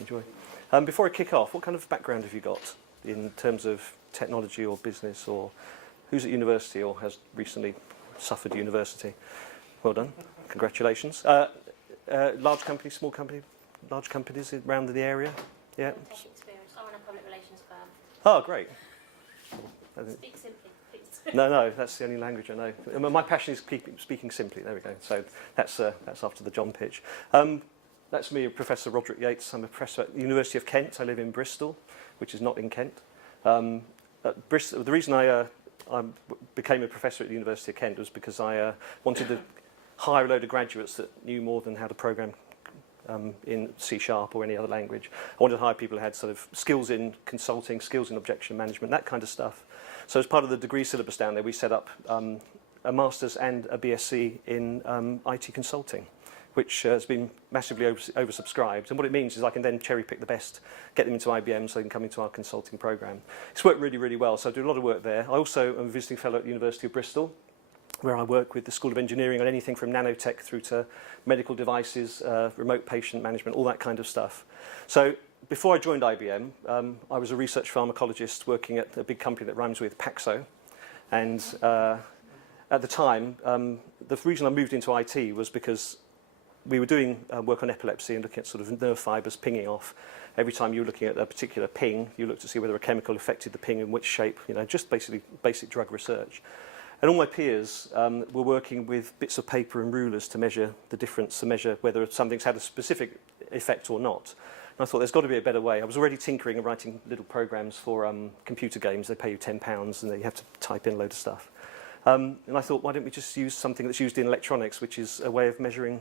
Enjoy. Before I kick off, what kind of background have you got in terms of technology or business, or who's at university or has recently suffered university? Well done. Congratulations. Large company, small company, large companies around the area? Yeah. Tech experience. I run a public relations firm. Oh, great. Speak simply, please. No, that's the only language I know. My passion is speaking simply. There we go. So that's after the John pitch. That's me, Professor Rodric Yates. I'm a professor at the University of Kent. I live in Bristol, which is not in Kent. Bristol, the reason I became a professor at the University of Kent was because I wanted to hire a load of graduates that knew more than how to program in C# or any other language. I wanted to hire people who had sort of skills in consulting, skills in objection management, that kind of stuff. So as part of the degree syllabus down there, we set up a master's and a BSc in IT consulting, which has been massively oversubscribed. And what it means is I can then cherry pick the best, get them into IBM so they can come into our consulting program. It's worked really, really well, so I do a lot of work there. I also am a visiting fellow at the University of Bristol, where I work with the School of Engineering on anything from nanotech through to medical devices, remote patient management, all that kind of stuff. So before I joined IBM, I was a research pharmacologist working at a big company that rhymes with Paxo. And at the time, the reason I moved into IT was because we were doing work on epilepsy and looking at sort of nerve fibres pinging off. Every time you were looking at a particular ping, you looked to see whether a chemical affected the ping and which shape, you know, just basically basic drug research. And all my peers were working with bits of paper and rulers to measure the difference, to measure whether something's had a specific effect or not. And I thought there's got to be a better way. I was already tinkering and writing little programs for computer games. They pay you £10 and then you have to type in a load of stuff. And I thought, why don't we just use something that's used in electronics, which is a way of measuring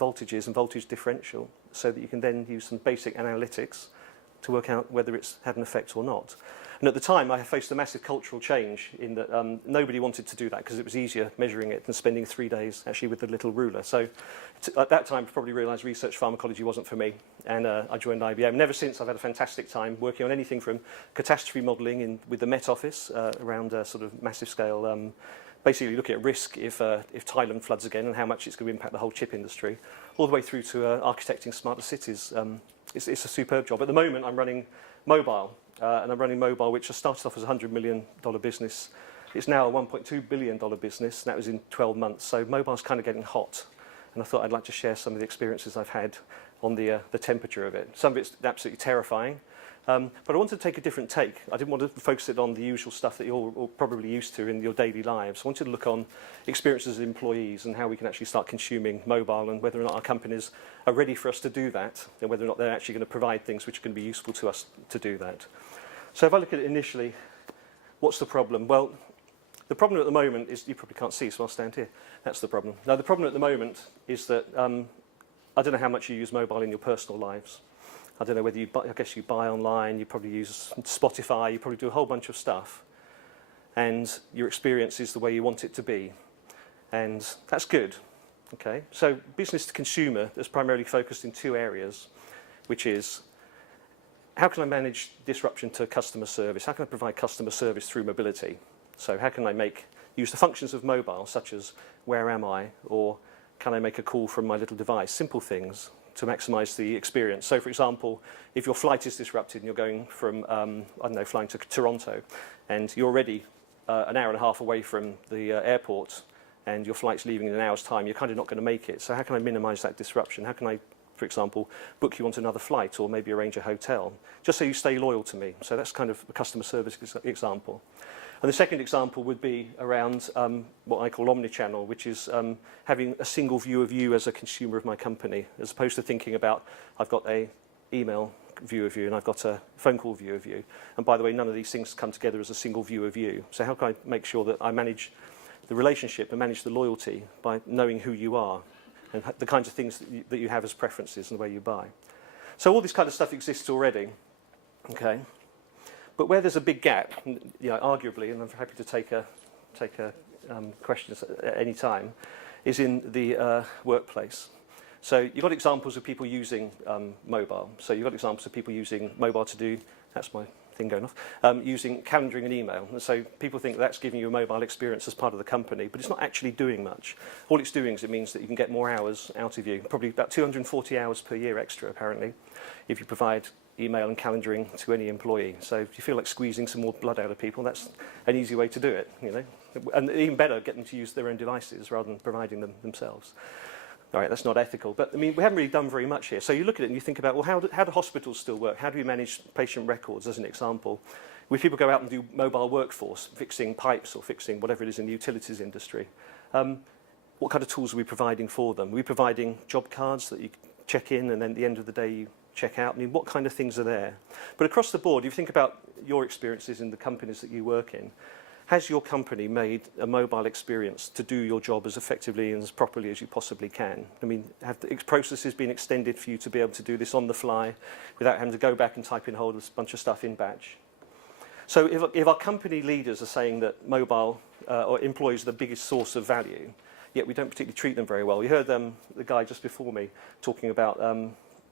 voltages and voltage differential, so that you can then use some basic analytics to work out whether it's had an effect or not. And at the time, I faced a massive cultural change in that nobody wanted to do that because it was easier measuring it than spending 3 days actually with the little ruler. So at that time, I probably realised research pharmacology wasn't for me, and I joined IBM. And ever since, I've had a fantastic time working on anything from catastrophe modelling with the Met Office around sort of massive scale, basically looking at risk if Thailand floods again and how much it's going to impact the whole chip industry, all the way through to architecting smarter cities. It's a superb job. At the moment, I'm running mobile, and I'm running mobile, which started off as a $100 million business. It's now a $1.2 billion business, and that was in 12 months. So mobile's kind of getting hot, and I thought I'd like to share some of the experiences I've had on the temperature of it. Some of it's absolutely terrifying. But I wanted to take a different take. I didn't want to focus it on the usual stuff that you're all probably used to in your daily lives. I wanted to look on experiences as employees and how we can actually start consuming mobile, and whether or not our companies are ready for us to do that, and whether or not they're actually going to provide things which are going to be useful to us to do that. So if I look at it initially, what's the problem? Well, the problem at the moment is, you probably can't see, so I'll stand here. That's the problem. Now, the problem at the moment is that I don't know how much you use mobile in your personal lives. I don't know whether you buy, I guess you buy online, you probably use Spotify, you probably do a whole bunch of stuff, and your experience is the way you want it to be. And that's good, okay? So business to consumer is primarily focused in 2 areas, which is, how can I manage disruption to customer service? How can I provide customer service through mobility? So how can I use the functions of mobile, such as where am I, or can I make a call from my little device? Simple things to maximise the experience. So, for example, if your flight is disrupted and you're going from, I don't know, flying to Toronto, and you're already an hour and a half away from the airport, and your flight's leaving in an hour's time, you're kind of not going to make it. So how can I minimise that disruption? How can I, for example, book you onto another flight, or maybe arrange a hotel, just so you stay loyal to me? So that's kind of a customer service example. And the second example would be around what I call omnichannel, which is having a single view of you as a consumer of my company, as opposed to thinking about, I've got an email view of you and I've got a phone call view of you. And by the way, none of these things come together as a single view of you. So how can I make sure that I manage the relationship and manage the loyalty by knowing who you are and the kinds of things that you have as preferences and the way you buy? So all this kind of stuff exists already, okay? But where there's a big gap, arguably, and I'm happy to take questions at any time, is in the workplace. So you've got examples of people using mobile. So you've got examples of people using mobile to do, that's my thing going off, using calendaring and email. And so people think that's giving you a mobile experience as part of the company, but it's not actually doing much. All it's doing is it means that you can get more hours out of you, probably about 240 hours per year extra, apparently, if you provide email and calendaring to any employee. So if you feel like squeezing some more blood out of people, that's an easy way to do it, you know. And even better, get them to use their own devices rather than providing them themselves. All right, that's not ethical, but I mean, we haven't really done very much here. So you look at it and you think about, well, how do hospitals still work? How do we manage patient records, as an example? When people go out and do mobile workforce, fixing pipes or fixing whatever it is in the utilities industry, what kind of tools are we providing for them? Are we providing job cards that you check in and then at the end of the day you check out? I mean, what kind of things are there? But across the board, if you think about your experiences in the companies that you work in, has your company made a mobile experience to do your job as effectively and as properly as you possibly can? I mean, have the processes been extended for you to be able to do this on the fly without having to go back and type in a whole bunch of stuff in batch? So if our company leaders are saying that mobile or employees are the biggest source of value, yet we don't particularly treat them very well. We heard the guy just before me talking about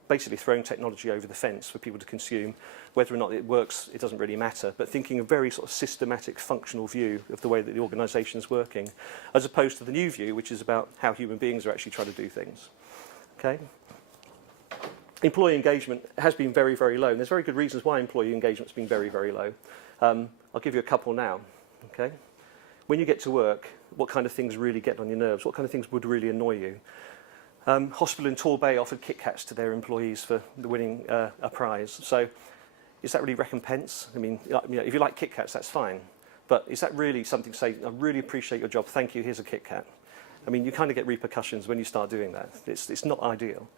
basically throwing technology over the fence for people to consume. Whether or not it works, it doesn't really matter, but thinking a very sort of systematic, functional view of the way that the organisation is working, as opposed to the new view, which is about how human beings are actually trying to do things. Okay? Employee engagement has been very, very low, and there's very good reasons why employee engagement's been very, very low. I'll give you a couple now. Okay? When you get to work, what kind of things really get on your nerves? What kind of things would really annoy you? Hospital in Torbay offered Kit Kats to their employees for winning a prize. So is that really recompense? I mean, you know, if you like Kit Kats, that's fine. But is that really something to say, I really appreciate your job, thank you, here's a Kit Kat? I mean, you kind of get repercussions when you start doing that. It's not ideal.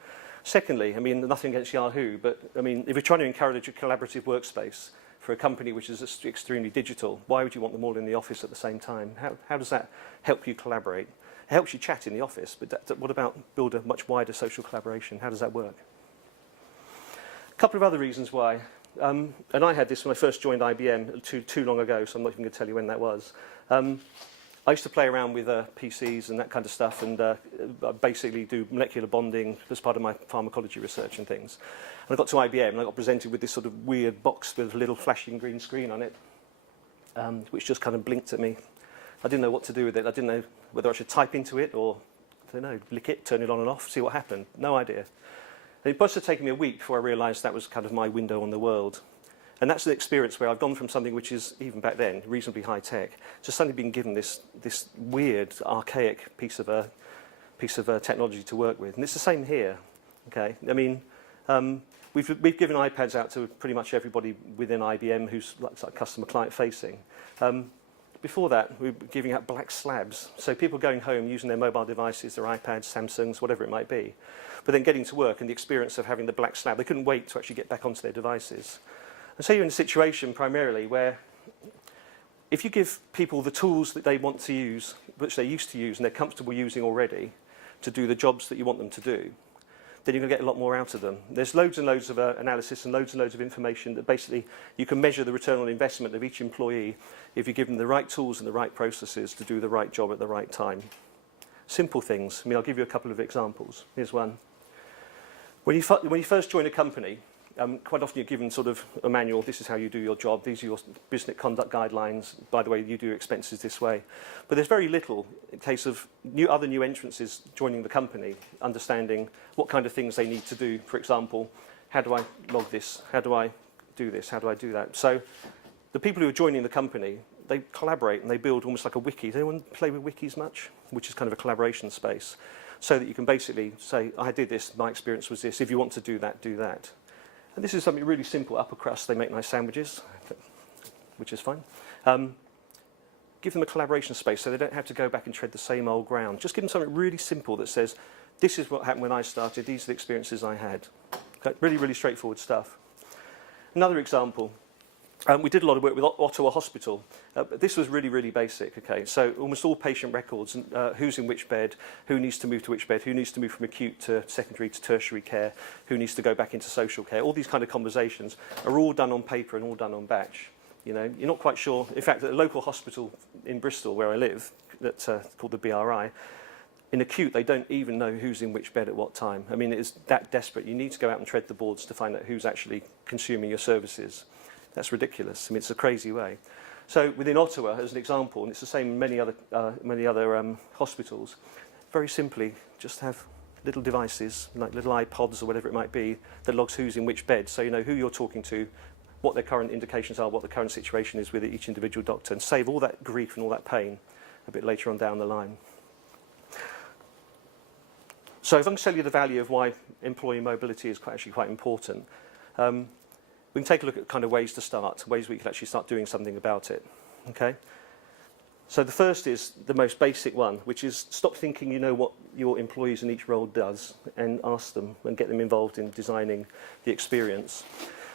Secondly, I mean, nothing against Yahoo, but I mean, if you're trying to encourage a collaborative workspace for a company which is extremely digital, why would you want them all in the office at the same time? How does that help you collaborate? It helps you chat in the office, but what about build a much wider social collaboration? How does that work? A couple of other reasons why, and I had this when I first joined IBM too long ago, so I'm not even going to tell you when that was. I used to play around with PCs and that kind of stuff, and basically do molecular bonding as part of my pharmacology research and things. And I got to IBM and I got presented with this sort of weird box with a little flashing green screen on it, which just kind of blinked at me. I didn't know what to do with it. I didn't know whether I should type into it or, I don't know, lick it, turn it on and off, see what happened. No idea. And it must have taken me a week before I realised that was kind of my window on the world. And that's an experience where I've gone from something which is, even back then, reasonably high tech, to suddenly being given this weird, archaic piece of technology to work with. And it's the same here. Okay, I mean, we've given iPads out to pretty much everybody within IBM who's like customer client facing. Before that, we were giving out black slabs. So people going home using their mobile devices, their iPads, Samsungs, whatever it might be. But then getting to work and the experience of having the black slab, they couldn't wait to actually get back onto their devices. And so you're in a situation primarily where if you give people the tools that they want to use, which they're used to use and they're comfortable using already, to do the jobs that you want them to do, then you're going to get a lot more out of them. There's loads and loads of analysis and loads of information that basically you can measure the return on investment of each employee if you give them the right tools and the right processes to do the right job at the right time. Simple things. I mean, I'll give you a couple of examples. Here's one. When you first join a company, quite often you're given sort of a manual, this is how you do your job, these are your business conduct guidelines, by the way, you do your expenses this way. But there's very little in case of other new entrants joining the company, understanding what kind of things they need to do. For example, how do I log this? How do I do this? How do I do that? So the people who are joining the company, they collaborate and they build almost like a wiki. Does anyone play with wikis much? Which is kind of a collaboration space. So that you can basically say, I did this, my experience was this, if you want to do that, do that. And this is something really simple, upper crust, they make nice sandwiches, which is fine. Give them a collaboration space so they don't have to go back and tread the same old ground. Just give them something really simple that says, this is what happened when I started, these are the experiences I had. Okay? Really, really straightforward stuff. Another example, we did a lot of work with Ottawa Hospital. This was really, really basic. Okay, so almost all patient records, who's in which bed, who needs to move to which bed, who needs to move from acute to secondary to tertiary care, who needs to go back into social care. All these kind of conversations are all done on paper and all done on batch. You know, you're not quite sure. In fact, at a local hospital in Bristol where I live, that's called the BRI, in acute they don't even know who's in which bed at what time. I mean, it's that desperate. You need to go out and tread the boards to find out who's actually consuming your services. That's ridiculous. I mean, it's a crazy way. So within Ottawa, as an example, and it's the same in many other hospitals, very simply, just have little devices, like little iPods or whatever it might be, that logs who's in which bed, so you know who you're talking to, what their current indications are, what the current situation is with each individual doctor, and save all that grief and all that pain a bit later on down the line. So if I can tell you the value of why employee mobility is actually quite important, we can take a look at kind of ways to start, ways we can actually start doing something about it. Okay? So the first is the most basic one, which is stop thinking you know what your employees in each role does and ask them and get them involved in designing the experience.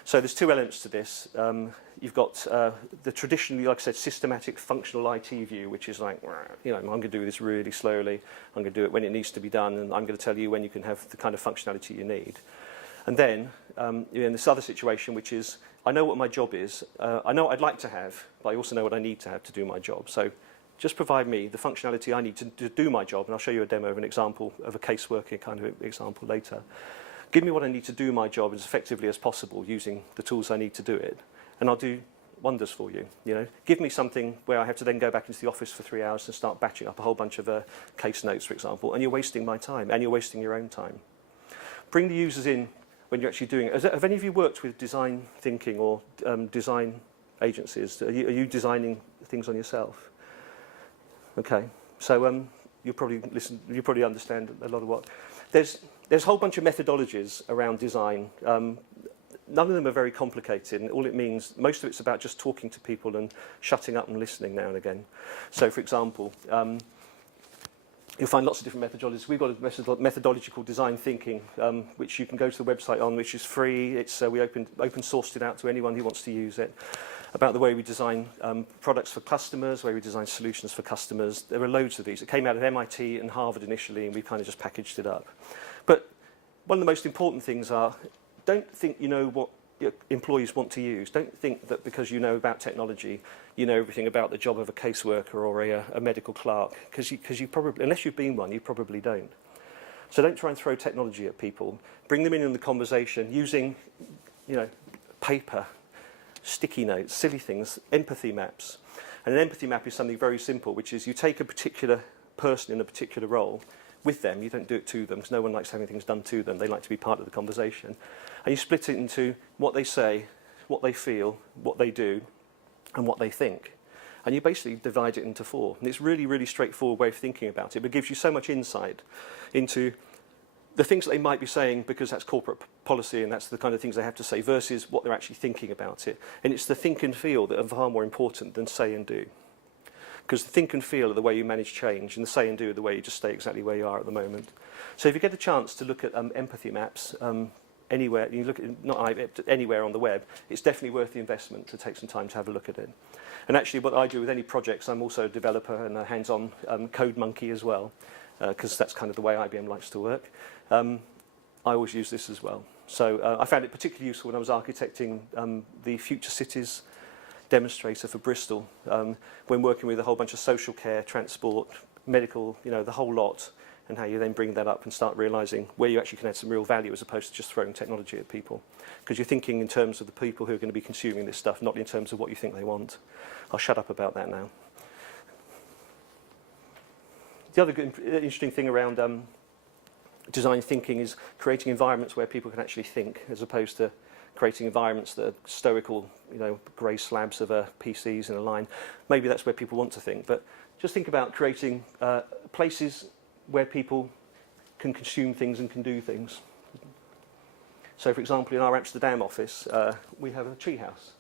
So there's two elements to this. You've got the traditionally, like I said, systematic functional IT view, which is like, you know, I'm going to do this really slowly, I'm going to do it when it needs to be done, and I'm going to tell you when you can have the kind of functionality you need. And then you're in this other situation, which is, I know what my job is, I know what I'd like to have, but I also know what I need to have to do my job. So just provide me the functionality I need to do my job, and I'll show you a demo of an example of a caseworker kind of example later. Give me what I need to do my job as effectively as possible using the tools I need to do it, and I'll do wonders for you. You know, give me something where I have to then go back into the office for 3 hours and start batching up a whole bunch of case notes, for example, and you're wasting my time, and you're wasting your own time. Bring the users in when you're actually doing it. Have any of you worked with design thinking or design agencies? Are you designing things on yourself? Okay, so you'll probably understand a lot of what. There's a whole bunch of methodologies around design. None of them are very complicated, and all it means, most of it's about just talking to people and shutting up and listening now and again. So, for example, you'll find lots of different methodologies. We've got a methodology called design thinking, which you can go to the website on, which is free. It's we open sourced it out to anyone who wants to use it. About the way we design products for customers, the way we design solutions for customers. There are loads of these. It came out of MIT and Harvard initially, and we kind of just packaged it up. But one of the most important things are, don't think you know what your employees want to use. Don't think that because you know about technology, you know everything about the job of a caseworker or a medical clerk, because you probably, unless you've been one, you probably don't. So don't try and throw technology at people. Bring them in the conversation using, you know, paper, sticky notes, silly things, empathy maps. And an empathy map is something very simple, which is you take a particular person in a particular role with them. You don't do it to them, because no one likes having things done to them. They like to be part of the conversation. And you split it into what they say, what they feel, what they do, and what they think. And you basically divide it into four. And it's really, really straightforward way of thinking about it, but it gives you so much insight into the things that they might be saying because that's corporate policy and that's the kind of things they have to say versus what they're actually thinking about it. And it's the think and feel that are far more important than say and do. Because the think and feel are the way you manage change, and the say and do are the way you just stay exactly where you are at the moment. So if you get a chance to look at empathy maps anywhere, you look at anywhere on the web, it's definitely worth the investment to take some time to have a look at it. And actually what I do with any projects, I'm also a developer and a hands-on code monkey as well, because that's kind of the way IBM likes to work. I always use this as well. So I found it particularly useful when I was architecting the Future Cities demonstrator for Bristol, when working with a whole bunch of social care, transport, medical, you know, the whole lot, and how you then bring that up and start realising where you actually can add some real value as opposed to just throwing technology at people. Because you're thinking in terms of the people who are going to be consuming this stuff, not in terms of what you think they want. I'll shut up about that now. The other good, interesting thing around design thinking is creating environments where people can actually think, as opposed to creating environments that are stoical, you know, grey slabs of PCs in a line. Maybe that's where people want to think, but just think about creating places where people can consume things and can do things. So, for example, in our Amsterdam office, we have a treehouse.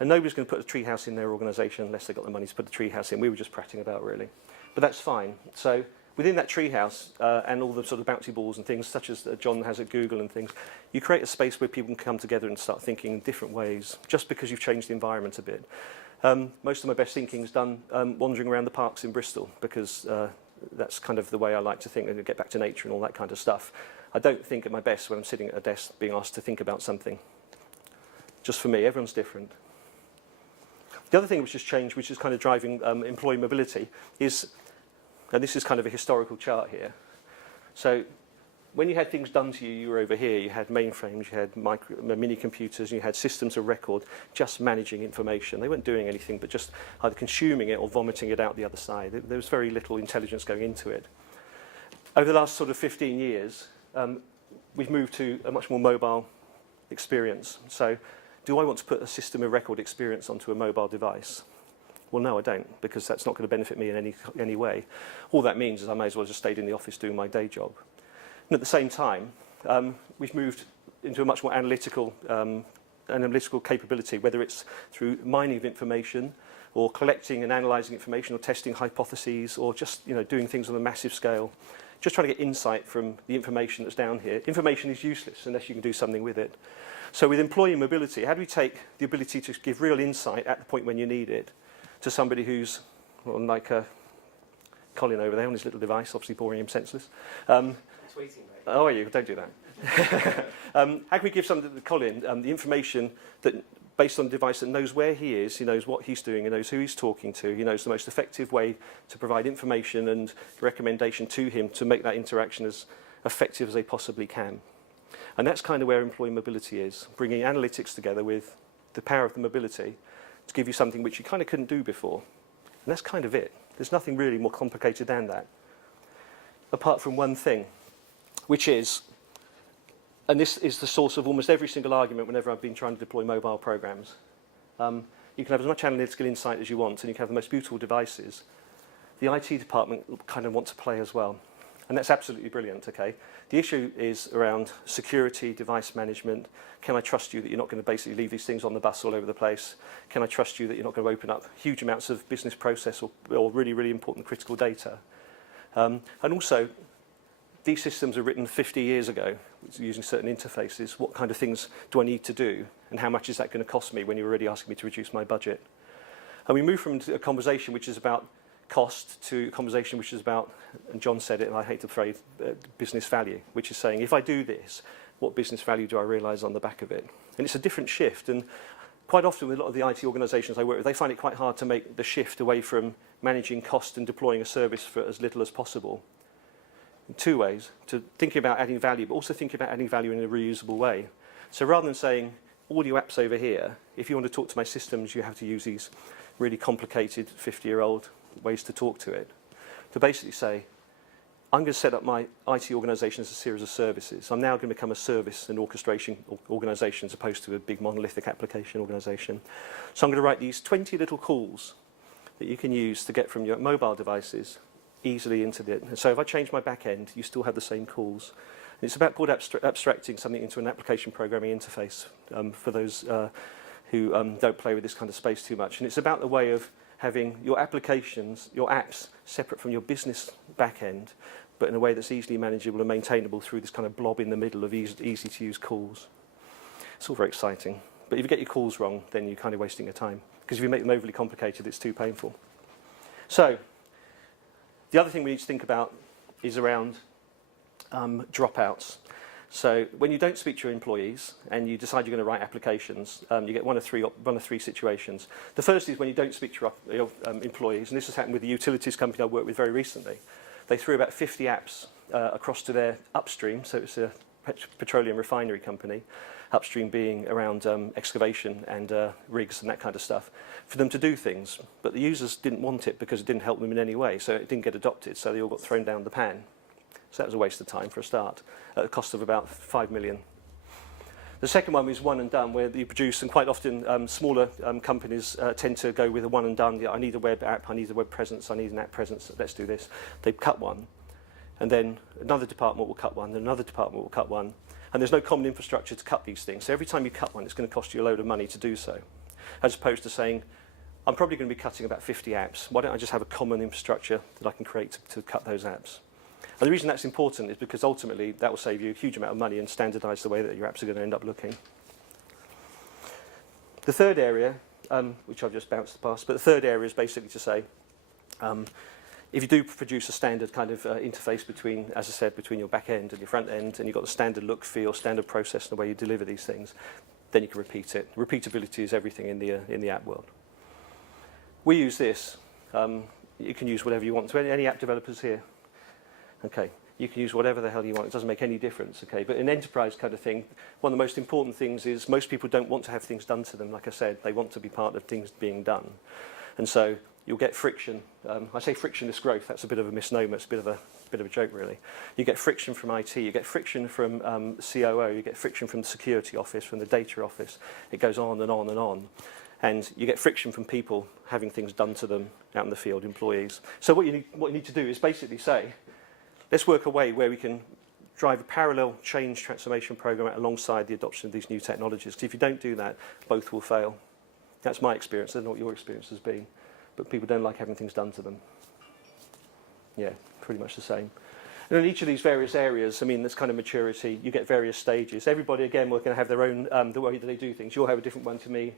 And nobody's going to put a treehouse in their organisation unless they've got the money to put the treehouse in. We were just prattling about, really. But that's fine. So within that treehouse and all the sort of bouncy balls and things, such as John has at Google and things, you create a space where people can come together and start thinking in different ways, just because you've changed the environment a bit. Most of my best thinking is done wandering around the parks in Bristol, because that's kind of the way I like to think and get back to nature and all that kind of stuff. I don't think at my best when I'm sitting at a desk being asked to think about something. Just for me, everyone's different. The other thing which has changed, which is kind of driving employee mobility, is, and this is kind of a historical chart here. So when you had things done to you, you were over here. You had mainframes, you had mini computers, and you had systems of record just managing information. They weren't doing anything but just either consuming it or vomiting it out the other side. There was very little intelligence going into it. Over the last sort of 15 years, we've moved to a much more mobile experience. So do I want to put a system of record experience onto a mobile device? Well, no, I don't, because that's not going to benefit me in any way. All that means is I may as well just stayed in the office doing my day job. And at the same time, we've moved into a much more analytical capability, whether it's through mining of information or collecting and analysing information or testing hypotheses or just doing things on a massive scale, just trying to get insight from the information that's down here. Information is useless unless you can do something with it. So with employee mobility, how do we take the ability to give real insight at the point when you need it to somebody who's like Colin over there on his little device, obviously boring him senseless. Tweeting, mate. Oh, are you? Don't do that. How can we give somebody to Colin the information that, based on a device that knows where he is, he knows what he's doing, he knows who he's talking to, he knows the most effective way to provide information and recommendation to him to make that interaction as effective as they possibly can. And that's kind of where employee mobility is, bringing analytics together with the power of the mobility to give you something which you kind of couldn't do before. And that's kind of it. There's nothing really more complicated than that, apart from one thing, which is, and this is the source of almost every single argument whenever I've been trying to deploy mobile programs. You can have as much analytical insight as you want, and you can have the most beautiful devices. The IT department kind of want to play as well. And that's absolutely brilliant, okay? The issue is around security, device management. Can I trust you that you're not going to basically leave these things on the bus all over the place? Can I trust you that you're not going to open up huge amounts of business process or really, really important critical data? And also, these systems are written 50 years ago using certain interfaces. What kind of things do I need to do? And how much is that going to cost me when you're already asking me to reduce my budget? And we move from a conversation which is about cost to a conversation which is about, and John said it, and I hate the phrase, business value, which is saying, if I do this, what business value do I realise on the back of it? And it's a different shift. And quite often with a lot of the IT organisations I work with, they find it quite hard to make the shift away from managing cost and deploying a service for as little as possible. In two ways, to thinking about adding value, but also thinking about adding value in a reusable way. So rather than saying, all your apps over here, if you want to talk to my systems, you have to use these really complicated 50-year-old ways to talk to it. To basically say, I'm going to set up my IT organisation as a series of services. I'm now going to become a service and orchestration organisation as opposed to a big monolithic application organisation. So I'm going to write these 20 little calls that you can use to get from your mobile devices easily into it. And so if I change my back end, you still have the same calls. And it's about abstracting something into an application programming interface for those who don't play with this kind of space too much. And it's about the way of having your applications, your apps, separate from your business back end, but in a way that's easily manageable and maintainable through this kind of blob in the middle of easy to use calls. It's all very exciting. But if you get your calls wrong, then you're kind of wasting your time. Because if you make them overly complicated, it's too painful. So, the other thing we need to think about is around dropouts. So when you don't speak to your employees and you decide you're going to write applications, you get one of three situations. The first is when you don't speak to your employees, and this has happened with the utilities company I worked with very recently. They threw about 50 apps across to their upstream, so it's a petroleum refinery company, upstream being around excavation and rigs and that kind of stuff, for them to do things. But the users didn't want it because it didn't help them in any way, so it didn't get adopted, so they all got thrown down the pan. So that was a waste of time for a start, at a cost of about 5 million. The second one is one and done, where you produce, and quite often smaller companies tend to go with a one and done. Yeah, I need a web app, I need a web presence, I need an app presence, let's do this. They cut one, and then another department will cut one, then another department will cut one, and there's no common infrastructure to cut these things. So every time you cut one, it's going to cost you a load of money to do so, as opposed to saying, I'm probably going to be cutting about 50 apps. Why don't I just have a common infrastructure that I can create to cut those apps? And the reason that's important is because ultimately that will save you a huge amount of money and standardise the way that your apps are going to end up looking. The third area, which I've just bounced past, but the third area is basically to say, if you do produce a standard kind of interface between, as I said, between your back end and your front end, and you've got the standard look, feel, standard process, and the way you deliver these things, then you can repeat it. Repeatability is everything in the app world. We use this. You can use whatever you want. So any app developers here? Okay. You can use whatever the hell you want. It doesn't make any difference, okay? But in enterprise kind of thing, one of the most important things is most people don't want to have things done to them. Like I said, they want to be part of things being done. And so you'll get friction. I say frictionless growth. That's a bit of a misnomer. It's a bit of a joke, really. You get friction from IT. You get friction from COO. You get friction from the security office, from the data office. It goes on and on and on. And you get friction from people having things done to them out in the field, employees. So what you need to do is basically say, let's work a way where we can drive a parallel change transformation program alongside the adoption of these new technologies. Because if you don't do that, both will fail. That's my experience. I don't know what your experience has been. But people don't like having things done to them. Yeah, pretty much the same. And in each of these various areas, I mean, this kind of maturity, you get various stages. Everybody, again, we're going to have their own, the way that they do things. You'll have a different one to me.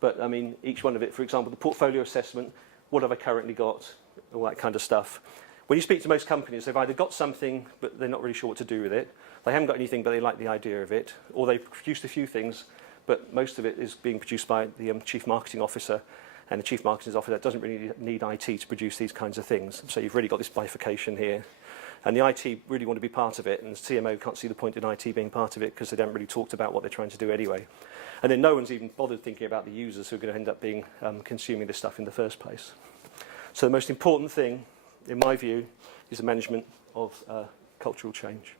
But, I mean, each one of it, for example, the portfolio assessment, what have I currently got, all that kind of stuff. When you speak to most companies, they've either got something, but they're not really sure what to do with it. They haven't got anything, but they like the idea of it. Or they've produced a few things, but most of it is being produced by the chief marketing officer. And the chief marketing officer doesn't really need IT to produce these kinds of things. So you've really got this bifurcation here. And the IT really want to be part of it, and the CMO can't see the point in IT being part of it because they don't really talk about what they're trying to do anyway. And then no one's even bothered thinking about the users who are going to end up being consuming this stuff in the first place. So the most important thing, in my view, is the management of cultural change.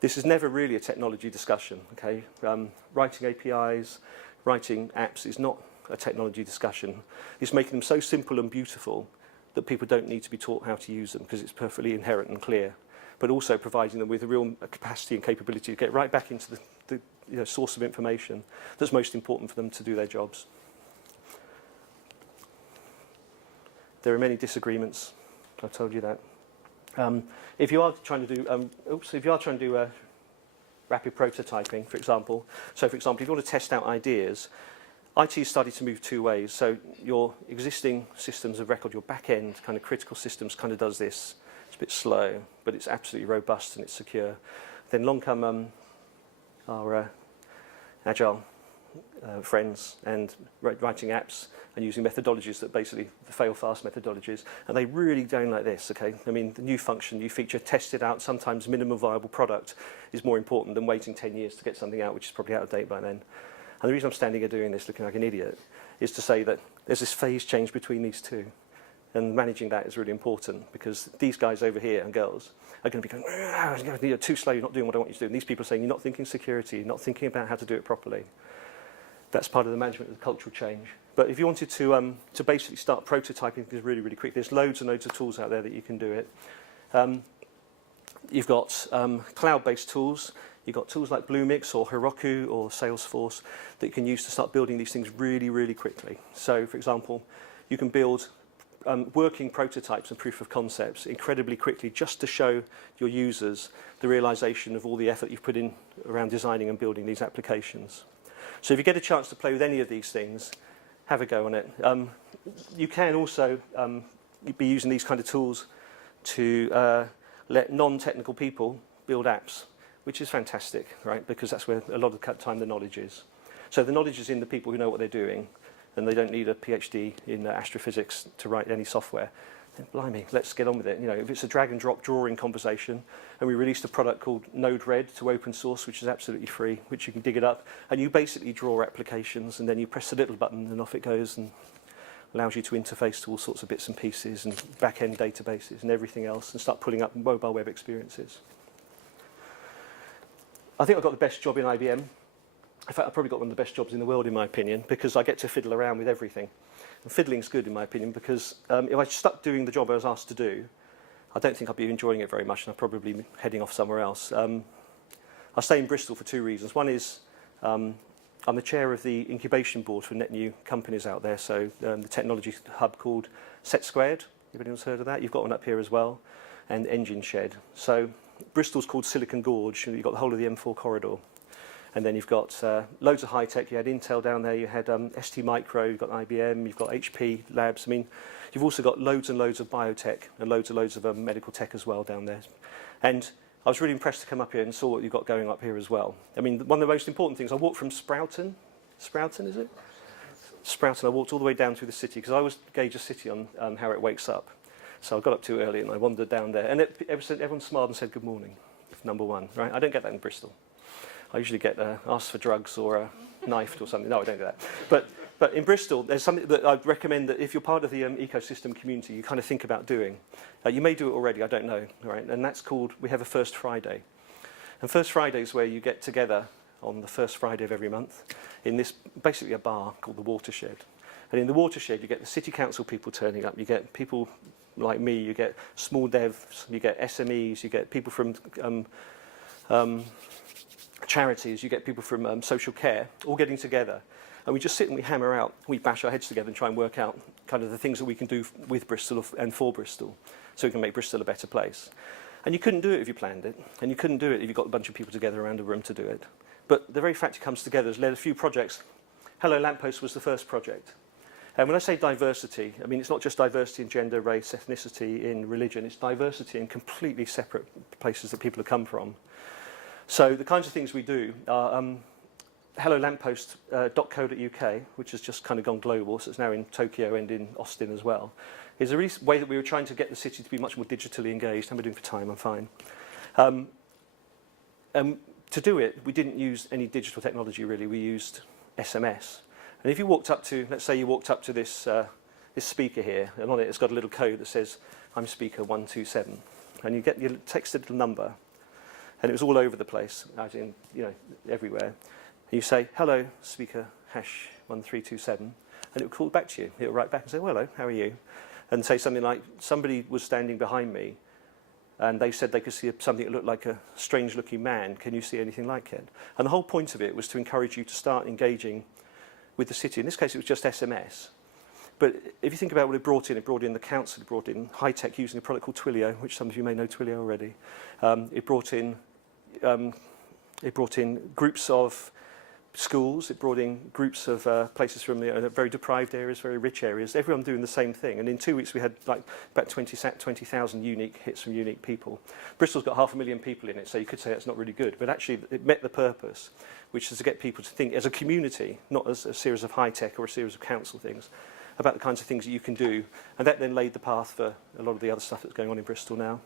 This is never really a technology discussion, okay? Writing APIs, writing apps is not a technology discussion. It's making them so simple and beautiful that people don't need to be taught how to use them because it's perfectly inherent and clear, but also providing them with a real capacity and capability to get right back into the source of information that's most important for them to do their jobs. There are many disagreements. I've told you that. If you are trying to do rapid prototyping, for example, if you want to test out ideas, IT is starting to move two ways. So your existing systems of record, your back-end kind of critical systems kind of does this. It's a bit slow, but it's absolutely robust and it's secure. Then along come our agile friends and writing apps and using methodologies that basically the fail-fast methodologies. And they really don't like this, okay? I mean, the new function, new feature, test it out, sometimes minimum viable product is more important than waiting 10 years to get something out, which is probably out of date by then. And the reason I'm standing here doing this, looking like an idiot, is to say that there's this phase change between these two. And managing that is really important because these guys over here and girls are going to be going, you're too slow, you're not doing what I want you to do. And these people are saying, you're not thinking security, you're not thinking about how to do it properly. That's part of the management of the cultural change. But if you wanted to basically start prototyping things really, really quick, there's loads and loads of tools out there that you can do it. You've got cloud-based tools. You've got tools like Bluemix or Heroku or Salesforce that you can use to start building these things really, really quickly. So, for example, you can build working prototypes and proof of concepts incredibly quickly just to show your users the realization of all the effort you've put in around designing and building these applications. So if you get a chance to play with any of these things, have a go on it. You can also be using these kind of tools to let non-technical people build apps, which is fantastic, right? Because that's where a lot of the time the knowledge is. So the knowledge is in the people who know what they're doing, and they don't need a PhD in astrophysics to write any software. Then, blimey, let's get on with it. You know, if it's a drag and drop drawing conversation, and we released a product called Node-RED to open source, which is absolutely free, which you can dig it up, and you basically draw applications, and then you press a little button, and off it goes, and allows you to interface to all sorts of bits and pieces, and back-end databases, and everything else, and start pulling up mobile web experiences. I think I've got the best job in IBM. In fact, I've probably got one of the best jobs in the world, in my opinion, because I get to fiddle around with everything. And fiddling's good, in my opinion, because if I stuck doing the job I was asked to do, I don't think I'd be enjoying it very much, and I'd probably be heading off somewhere else. I stay in Bristol for two reasons. One is I'm the chair of the incubation board for net new companies out there, so the technology hub called Set Squared. If anyone's heard of that, you've got one up here as well, and Engine Shed. So Bristol's called Silicon Gorge, and you've got the whole of the M4 corridor. And then you've got loads of high tech. You had Intel down there, you had ST Micro, you've got IBM, you've got HP Labs. I mean, you've also got loads and loads of biotech and loads of medical tech as well down there. And I was really impressed to come up here and saw what you've got going up here as well. I mean, one of the most important things, I walked from Sprouton, is it? Sprouton, I walked all the way down through the city because I always gauge a city on how it wakes up. So I got up too early and I wandered down there. And everyone smiled and said good morning, number one, right? I don't get that in Bristol. I usually get asked for drugs or knifed or something. No, I don't do that. But in Bristol, there's something that I'd recommend that if you're part of the ecosystem community, you kind of think about doing. You may do it already, I don't know, right? And that's called, we have a First Friday. And First Friday is where you get together on the first Friday of every month in this, basically a bar called the Watershed. And in the Watershed, you get the city council people turning up, you get people like me, you get small devs, you get SMEs, you get people from charities, you get people from social care, all getting together. And we just sit and we hammer out, we bash our heads together and try and work out kind of the things that we can do with Bristol and for Bristol, so we can make Bristol a better place. And you couldn't do it if you planned it, and you couldn't do it if you got a bunch of people together around a room to do it. But the very fact it comes together has led a few projects. Hello Lamppost was the first project. And when I say diversity, I mean it's not just diversity in gender, race, ethnicity, in religion, it's diversity in completely separate places that people have come from. So the kinds of things we do are hellolamppost.co.uk, which has just kind of gone global, so it's now in Tokyo and in Austin as well, is a way that we were trying to get the city to be much more digitally engaged. How am I doing for time? I'm fine. To do it, we didn't use any digital technology really, we used SMS. And if you walked up to, let's say you walked up to this speaker here, and on it it's got a little code that says, I'm speaker 127. And you text a little number, and it was all over the place, as in, everywhere. And you say, hello, speaker hash 1327, and it will call back to you. It will write back and say, well, hello, how are you? And say something like, somebody was standing behind me, and they said they could see something that looked like a strange-looking man. Can you see anything like it? And the whole point of it was to encourage you to start engaging with the city. In this case, it was just SMS. But if you think about what it brought in the council, it brought in high-tech using a product called Twilio, which some of you may know Twilio already. It brought in groups of schools, it brought in groups of places from very deprived areas, very rich areas, everyone doing the same thing. And in 2 weeks we had like about 20,000 unique hits from unique people. Bristol's got 500,000 people in it, so you could say that's not really good, but actually it met the purpose, which is to get people to think as a community, not as a series of high-tech or a series of council things, about the kinds of things that you can do. And that then laid the path for a lot of the other stuff that's going on in Bristol now.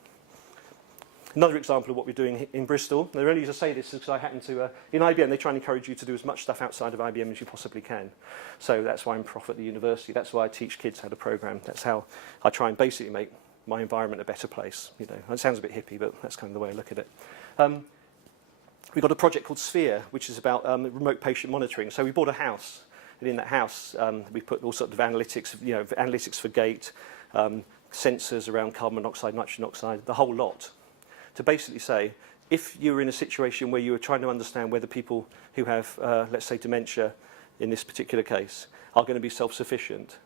Another example of what we're doing in Bristol, and the only reason I say this is because I happen to, in IBM, they try and encourage you to do as much stuff outside of IBM as you possibly can. So that's why I'm prof at the university. That's why I teach kids how to program. That's how I try and basically make my environment a better place. It sounds a bit hippie, but that's kind of the way I look at it. We've got a project called Sphere, which is about remote patient monitoring. So we bought a house, and in that house, we put all sorts of analytics, analytics for gait, sensors around carbon monoxide, nitrogen oxide, the whole lot, to basically say, if you're in a situation where you are trying to understand whether people who have, let's say, dementia, in this particular case, are going to be self-sufficient,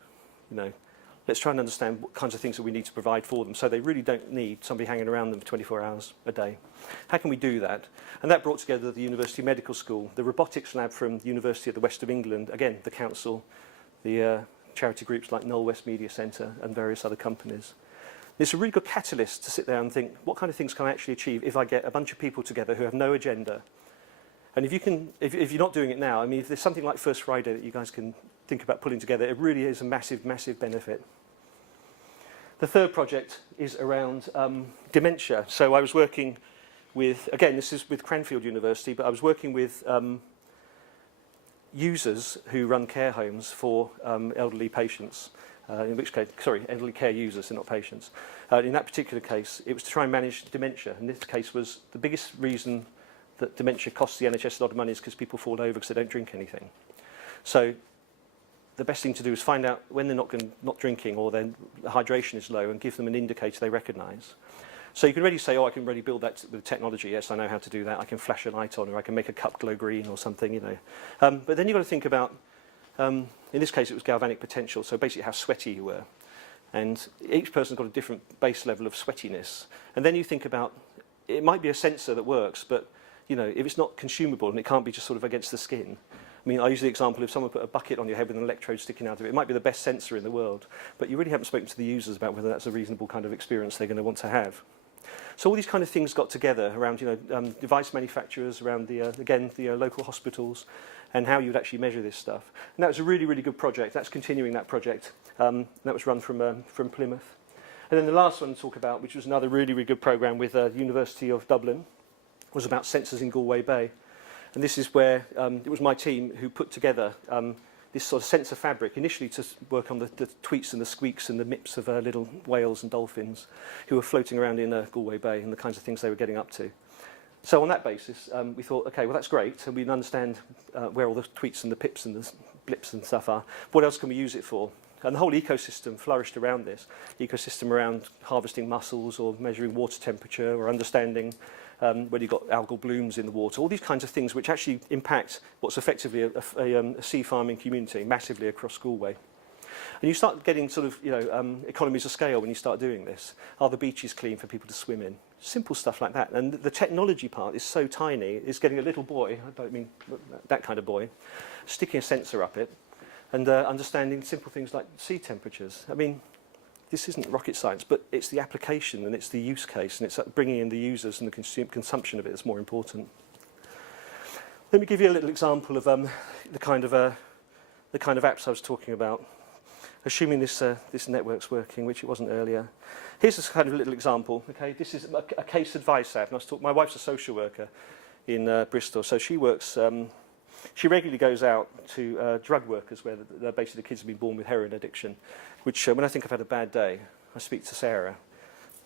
let's try and understand what kinds of things that we need to provide for them so they really don't need somebody hanging around them for 24 hours a day. How can we do that? And that brought together the University Medical School, the robotics lab from the University of the West of England, again, the council, the charity groups like Knoll West Media Centre and various other companies. It's a really good catalyst to sit there and think, what kind of things can I actually achieve if I get a bunch of people together who have no agenda? And if you're not doing it now, I mean, if there's something like First Friday that you guys can think about pulling together, it really is a massive, massive benefit. The third project is around dementia. So I was working with, again, this is with Cranfield University, but I was working with users who run care homes for elderly patients. In which case, elderly care users, they're not patients. In that particular case, it was to try and manage dementia. And this case was the biggest reason that dementia costs the NHS a lot of money is because people fall over because they don't drink anything. So the best thing to do is find out when they're not drinking or their hydration is low and give them an indicator they recognise. So you can really say, I can really build that with technology. Yes, I know how to do that. I can flash a light on, or I can make a cup glow green or something, But then you've got to think about, in this case, it was galvanic potential, so basically how sweaty you were. And each person's got a different base level of sweatiness. And then you think about, it might be a sensor that works, but if it's not consumable and it can't be just sort of against the skin. I mean, I use the example, if someone put a bucket on your head with an electrode sticking out of it, it might be the best sensor in the world, but you really haven't spoken to the users about whether that's a reasonable kind of experience they're going to want to have. So all these kind of things got together around, device manufacturers, around the local hospitals, and how you would actually measure this stuff. And that was a really, really good project. That's continuing that project. That was run from Plymouth. And then the last one to talk about, which was another really, really good programme with the University of Dublin, was about sensors in Galway Bay. And this is where it was my team who put together this sort of sensor fabric, initially to work on the tweets and the squeaks and the mips of little whales and dolphins who were floating around in Galway Bay and the kinds of things they were getting up to. So on that basis, we thought, okay, well, that's great. So we can understand where all the tweets and the pips and the blips and stuff are. What else can we use it for? And the whole ecosystem flourished around this. Ecosystem around harvesting mussels or measuring water temperature or understanding whether you've got algal blooms in the water. All these kinds of things which actually impact what's effectively a sea farming community massively across Galway. And you start getting sort of, economies of scale when you start doing this. Are the beaches clean for people to swim in? Simple stuff like that. And the technology part is so tiny, it's getting a little boy, I don't mean that kind of boy, sticking a sensor up it and understanding simple things like sea temperatures. I mean, this isn't rocket science, but it's the application and it's the use case and it's bringing in the users and the consumption of it that's more important. Let me give you a little example of the kind of apps I was talking about. Assuming this network's working, which it wasn't earlier. Here's this kind of little example. Okay, this is a case advice app. And my wife's a social worker in Bristol, so she works. She regularly goes out to drug workers where basically the kids have been born with heroin addiction. Which, when I think I've had a bad day, I speak to Sarah.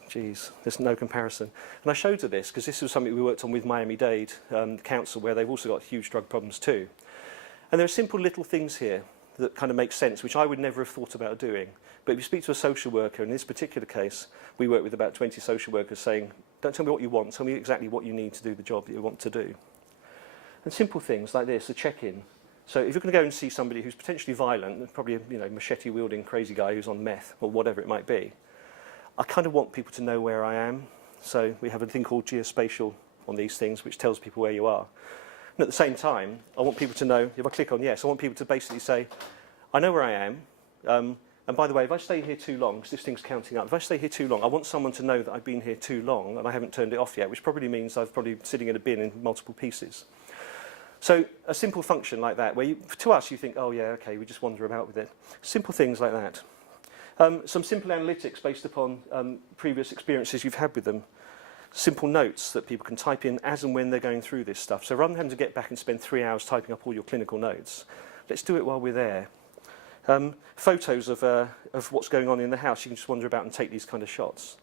Geez, there's no comparison. And I showed her this because this was something we worked on with Miami-Dade Council, where they've also got huge drug problems too. And there are simple little things here that kind of makes sense, which I would never have thought about doing. But if you speak to a social worker, in this particular case, we work with about 20 social workers saying, don't tell me what you want, tell me exactly what you need to do the job that you want to do. And simple things like this, a check-in. So if you're going to go and see somebody who's potentially violent, probably a machete-wielding crazy guy who's on meth, or whatever it might be, I kind of want people to know where I am. So we have a thing called geospatial on these things, which tells people where you are. And at the same time, I want people to know, if I click on yes, I want people to basically say, I know where I am, and by the way, if I stay here too long, because this thing's counting up, if I stay here too long, I want someone to know that I've been here too long and I haven't turned it off yet, which probably means I've probably sitting in a bin in multiple pieces. So a simple function like that, where to us you think, oh yeah, okay, we just wander about with it. Simple things like that. Some simple analytics based upon previous experiences you've had with them. Simple notes that people can type in as and when they're going through this stuff. So rather than having to get back and spend 3 hours typing up all your clinical notes, let's do it while we're there. Photos of what's going on in the house, you can just wander about and take these kind of shots.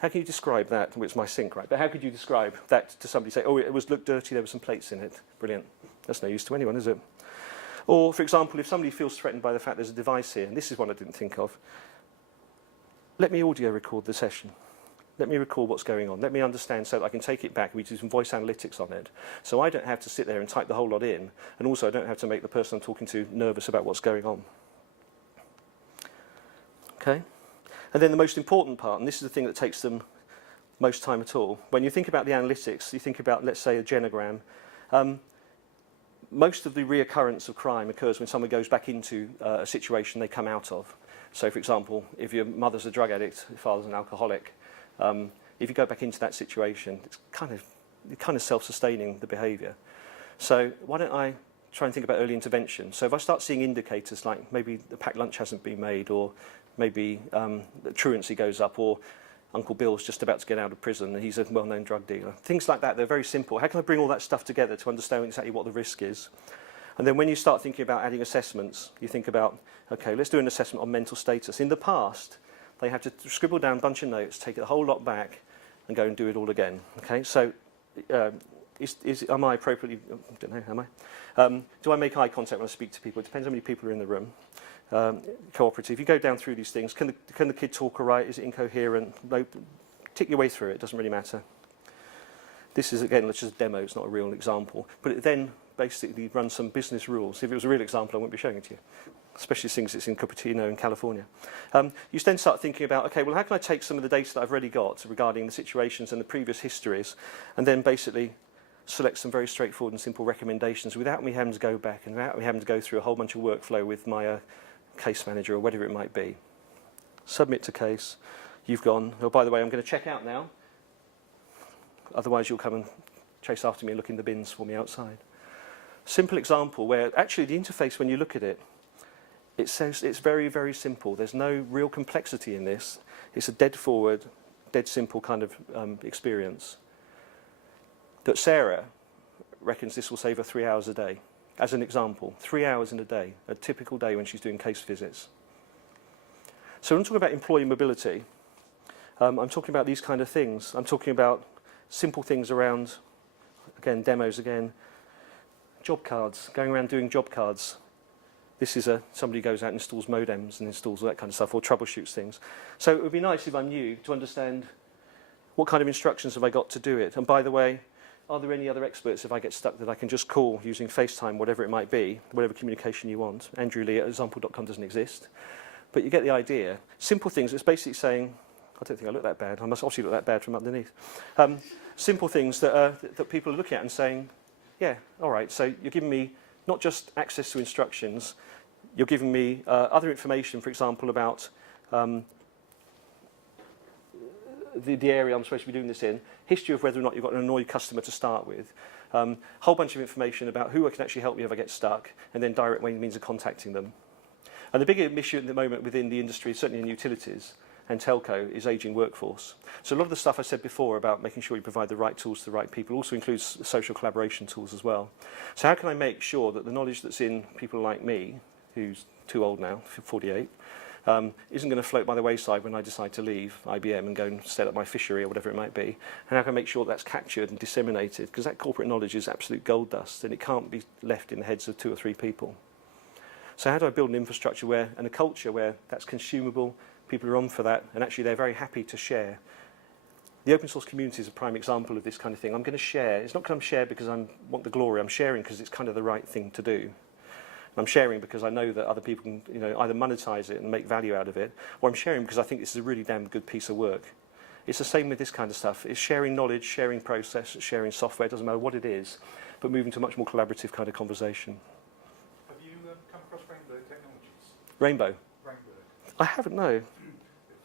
How can you describe that? Well, it's my sink, right? But how could you describe that to somebody? Say, oh, it looked dirty, there were some plates in it. Brilliant. That's no use to anyone, is it? Or, for example, if somebody feels threatened by the fact there's a device here, and this is one I didn't think of, let me audio record the session. Let me record what's going on. Let me understand so that I can take it back and we do some voice analytics on it. So I don't have to sit there and type the whole lot in, and also I don't have to make the person I'm talking to nervous about what's going on. Okay? And then the most important part, and this is the thing that takes them most time at all, when you think about the analytics, you think about, let's say, a genogram. Most of the reoccurrence of crime occurs when someone goes back into a situation they come out of. So, for example, if your mother's a drug addict, your father's an alcoholic, if you go back into that situation, it's kind of self-sustaining, the behaviour. So why don't I try and think about early intervention? So if I start seeing indicators like maybe the packed lunch hasn't been made, or maybe the truancy goes up, or Uncle Bill's just about to get out of prison and he's a well-known drug dealer. Things like that, they're very simple. How can I bring all that stuff together to understand exactly what the risk is? And then when you start thinking about adding assessments, you think about, okay, let's do an assessment on mental status. In the past, they had to scribble down a bunch of notes, take a whole lot back, and go and do it all again. Okay, so am I appropriately, I don't know, am I? Do I make eye contact when I speak to people? It depends how many people are in the room. Cooperative. You go down through these things. Can the kid talk all right? Is it incoherent? No, tick your way through it. It doesn't really matter. This is, again, just a demo. It's not a real example. But it then basically runs some business rules. If it was a real example, I wouldn't be showing it to you, especially since it's in Cupertino in California. You then start thinking about, okay, well, how can I take some of the data that I've already got regarding the situations and the previous histories, and then basically select some very straightforward and simple recommendations without me having to go back and without me having to go through a whole bunch of workflow with my case manager or whatever it might be. Submit to case. You've gone, oh, by the way, I'm going to check out now. Otherwise, you'll come and chase after me and look in the bins for me outside. Simple example where actually the interface, when you look at it, it says it's very, very simple. There's no real complexity in this. It's a dead forward, dead simple kind of experience. That Sarah reckons this will save her 3 hours a day. As an example, 3 hours in a day, a typical day when she's doing case visits. So when I'm talking about employee mobility, I'm talking about these kind of things. I'm talking about simple things around, again, demos again, job cards, going around doing job cards. This is somebody goes out and installs modems and installs all that kind of stuff, or troubleshoots things. So it would be nice if I'm new to understand what kind of instructions have I got to do it. And by the way, are there any other experts if I get stuck that I can just call using FaceTime, whatever it might be, whatever communication you want. Andrew Lee at example.com doesn't exist. But you get the idea. Simple things. It's basically saying, I don't think I look that bad. I must obviously look that bad from underneath. Simple things that people are looking at and saying, yeah, all right, so you're giving me not just access to instructions, you're giving me other information, for example, about the area I'm supposed to be doing this in, history of whether or not you've got an annoyed customer to start with, whole bunch of information about who can actually help you if I get stuck, and then direct means of contacting them. And the bigger issue at the moment within the industry, certainly in utilities and telco, is ageing workforce. So a lot of the stuff I said before about making sure you provide the right tools to the right people also includes social collaboration tools as well. So how can I make sure that the knowledge that's in people like me, who's too old now, 48, isn't going to float by the wayside when I decide to leave IBM and go and set up my fishery or whatever it might be? And how can I make sure that's captured and disseminated? Because that corporate knowledge is absolute gold dust and it can't be left in the heads of 2 or 3 people. So how do I build an infrastructure where, and a culture where that's consumable, people are on for that, and actually they're very happy to share? The open source community is a prime example of this kind of thing. I'm going to share. It's not because I'm sharing because I want the glory. I'm sharing because it's kind of the right thing to do. And I'm sharing because I know that other people can, either monetize it and make value out of it, or I'm sharing because I think this is a really damn good piece of work. It's the same with this kind of stuff. It's sharing knowledge, sharing process, sharing software. It doesn't matter what it is, but moving to a much more collaborative kind of conversation. Have you come across Rainbow technologies? Rainbow? Rainbow. I haven't, no. It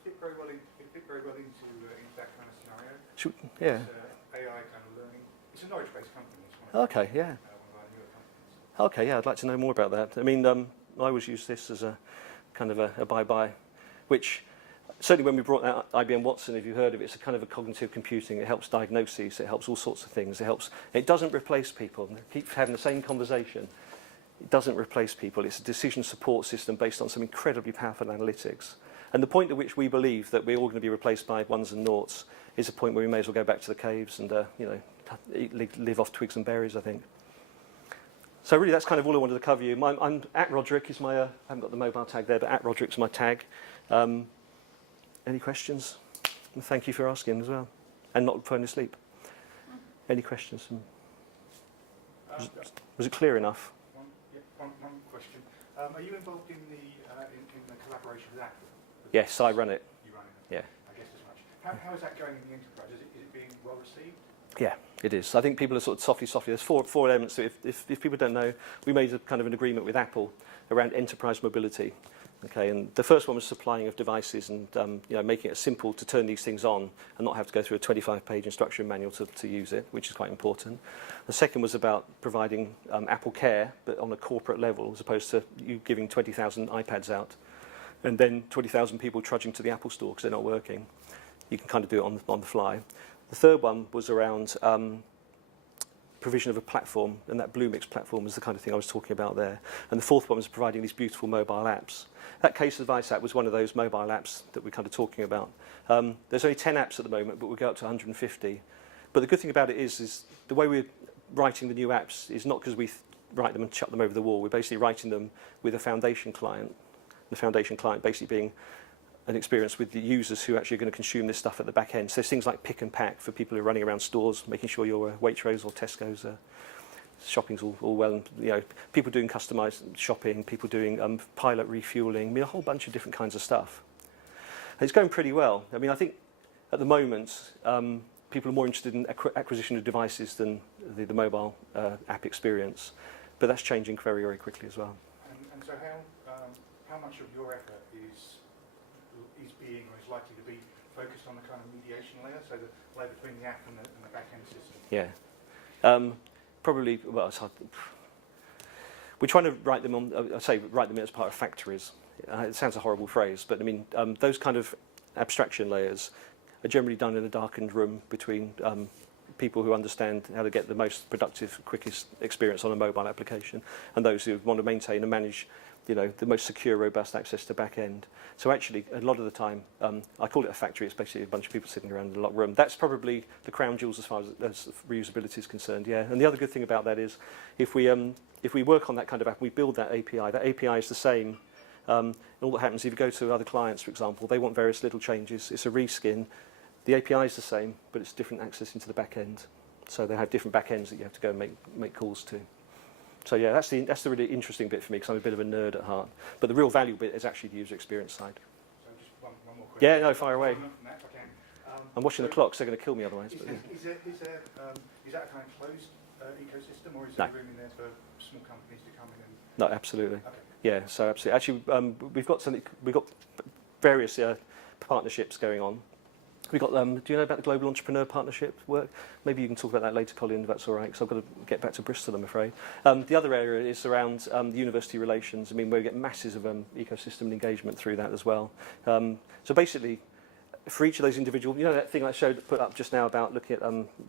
fit very well into that kind of scenario. Yeah. It's AI kind of learning. It's a Norwich-based company. It's one of Okay, yeah. one of our newer companies. Okay, yeah, I'd like to know more about that. I mean, I always use this as a kind of a bye-bye, which certainly when we brought out IBM Watson, if you've heard of it, it's a kind of a cognitive computing. It helps diagnoses, it helps all sorts of things. It doesn't replace people. Keep having the same conversation. It doesn't replace people. It's a decision support system based on some incredibly powerful analytics. And the point at which we believe that we're all going to be replaced by ones and noughts is a point where we may as well go back to the caves and live off twigs and berries, I think. So really, that's kind of all I wanted to cover you. I'm at Rodric is my. I haven't got the mobile tag there, but at Rodric's my tag. Any questions? And thank you for asking as well, and not falling asleep. Any questions? Was it clear enough? One question. Are you involved in the collaboration with Apple? Yes, I run it. You run it? Yeah. I guess as much. How is that going in the enterprise? Is it being well received? Yeah, it is. I think people are sort of softly. There's four elements to it. If people don't know, we made a kind of an agreement with Apple around enterprise mobility. Okay, and the first one was supplying of devices and making it simple to turn these things on and not have to go through a 25-page instruction manual to use it, which is quite important. The second was about providing Apple Care, but on a corporate level, as opposed to you giving 20,000 iPads out and then 20,000 people trudging to the Apple store because they're not working. You can kind of do it on the fly. The third one was around provision of a platform, and that Bluemix platform was the kind of thing I was talking about there. And the fourth one was providing these beautiful mobile apps. That Case Advice app was one of those mobile apps that we're kind of talking about. There's only 10 apps at the moment, but we'll go up to 150. But the good thing about it is the way we're writing the new apps is not because we write them and chuck them over the wall. We're basically writing them with a foundation client. The foundation client basically being an experience with the users who actually are going to consume this stuff at the back end. So there's things like pick and pack for people who are running around stores, making sure your Waitrose or Tesco's shopping's all well, and people doing customized shopping, people doing pilot refueling, a whole bunch of different kinds of stuff. And it's going pretty well. I mean, I think at the moment people are more interested in acquisition of devices than the mobile app experience, but that's changing very, very quickly as well. And so how much of your effort is being or is likely to be focused on the kind of mediation layer, so the layer between the app and the back-end system? Yeah. Probably, well, it's hard. we're trying to write them on, write them as part of factories. It sounds a horrible phrase, but I mean, those kind of abstraction layers are generally done in a darkened room between people who understand how to get the most productive, quickest experience on a mobile application, and those who want to maintain and manage, you know, the most secure, robust access to back end. So actually, a lot of the time, I call it a factory. It's basically a bunch of people sitting around in a locked room. That's probably the crown jewels as far as reusability is concerned. Yeah, and the other good thing about that is, if we work on that kind of app, we build that API. That API is the same. And all that happens if you go to other clients, for example, they want various little changes. It's a reskin. The API is the same, but it's different access into the back end. So they have different back ends that you have to go and make calls to. So yeah, that's the really interesting bit for me, because I'm a bit of a nerd at heart. But the real value bit is actually the user experience side. So just one more question. Yeah, no, fire away. I'm watching the So clocks, they're going to kill me otherwise. Is But, that a kind of closed ecosystem, or is No. there room in there for small companies to come in and... no, absolutely. Okay. Yeah, so absolutely. Actually, we've got various partnerships going on. We got. Do you know about the Global Entrepreneur Partnership work? Maybe you can talk about that later, Colin, if that's all right, because I've got to get back to Bristol, I'm afraid. The other area is around the university relations. I mean, we get masses of ecosystem and engagement through that as well. So basically, for each of those individual, you know, that thing I put up just now about looking at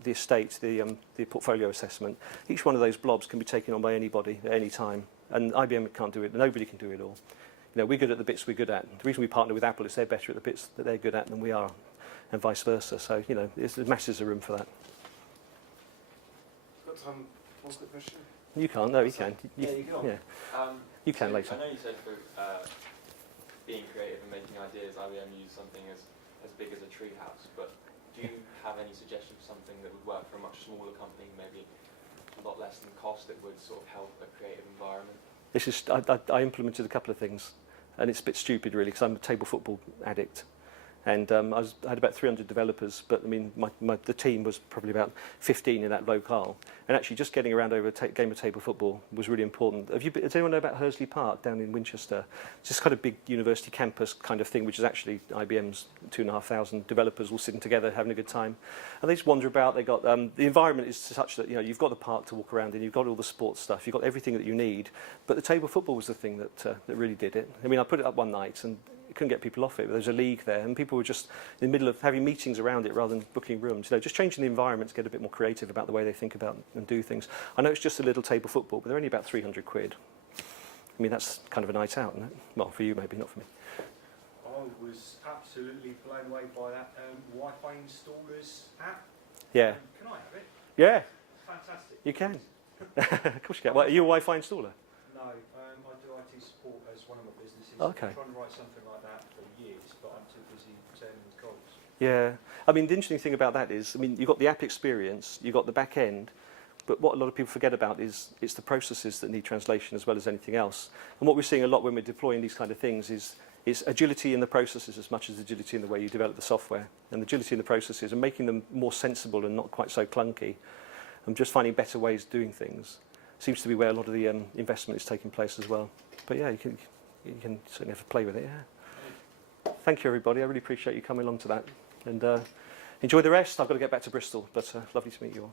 the estate, the portfolio assessment. Each one of those blobs can be taken on by anybody at any time, and IBM can't do it. Nobody can do it all. You know, we're good at the bits we're good at. The reason we partner with Apple is they're better at the bits that they're good at than we are, and vice versa. So, you know, there's masses of room for that. Got time for one quick question? You can't, no, you can. Yeah, you can. Yeah, you can So later. I know you said for being creative and making ideas, IBM used something as big as a treehouse, but do you have any suggestions for something that would work for a much smaller company, maybe a lot less than cost, that would sort of help a creative environment? This is, I implemented a couple of things, and it's a bit stupid really, because I'm a table football addict. And I had about 300 developers, but I mean, the team was probably about 15 in that locale. And actually, just getting around over a game of table football was really important. Does anyone know about Hursley Park down in Winchester? It's this kind of big university campus kind of thing, which is actually IBM's 2,500 developers all sitting together having a good time. And they just wander about. They got the environment is such that, you know, you've got the park to walk around in, you've got all the sports stuff, you've got everything that you need. But the table football was the thing that really did it. I mean, I put it up one night and couldn't get people off it. There was a league there, and people were just in the middle of having meetings around it rather than booking rooms. You know, just changing the environment to get a bit more creative about the way they think about and do things. I know it's just a little table football, but they're only about 300 quid. I mean, that's kind of a night out, isn't it? Well, for you maybe, not for me. I was absolutely blown away by that Wi-Fi installers app. Yeah. Can I have it? Yeah, Fantastic. you can. Of course you can. Well, are you a Wi-Fi installer? No, I do IT support as one of my businesses. Okay. I'm trying to write something like that for years, but I'm too busy turning with calls. Yeah. I mean, the interesting thing about that is, I mean, you've got the app experience, you've got the back end, but what a lot of people forget about is it's the processes that need translation as well as anything else. And what we're seeing a lot when we're deploying these kind of things is agility in the processes as much as agility in the way you develop the software. And agility in the processes and making them more sensible and not quite so clunky. And just finding better ways of doing things seems to be where a lot of the investment is taking place as well. But yeah, you can certainly have a play with it, yeah. Thank you, everybody. I really appreciate you coming along to that. And enjoy the rest. I've got to get back to Bristol, but lovely to meet you all.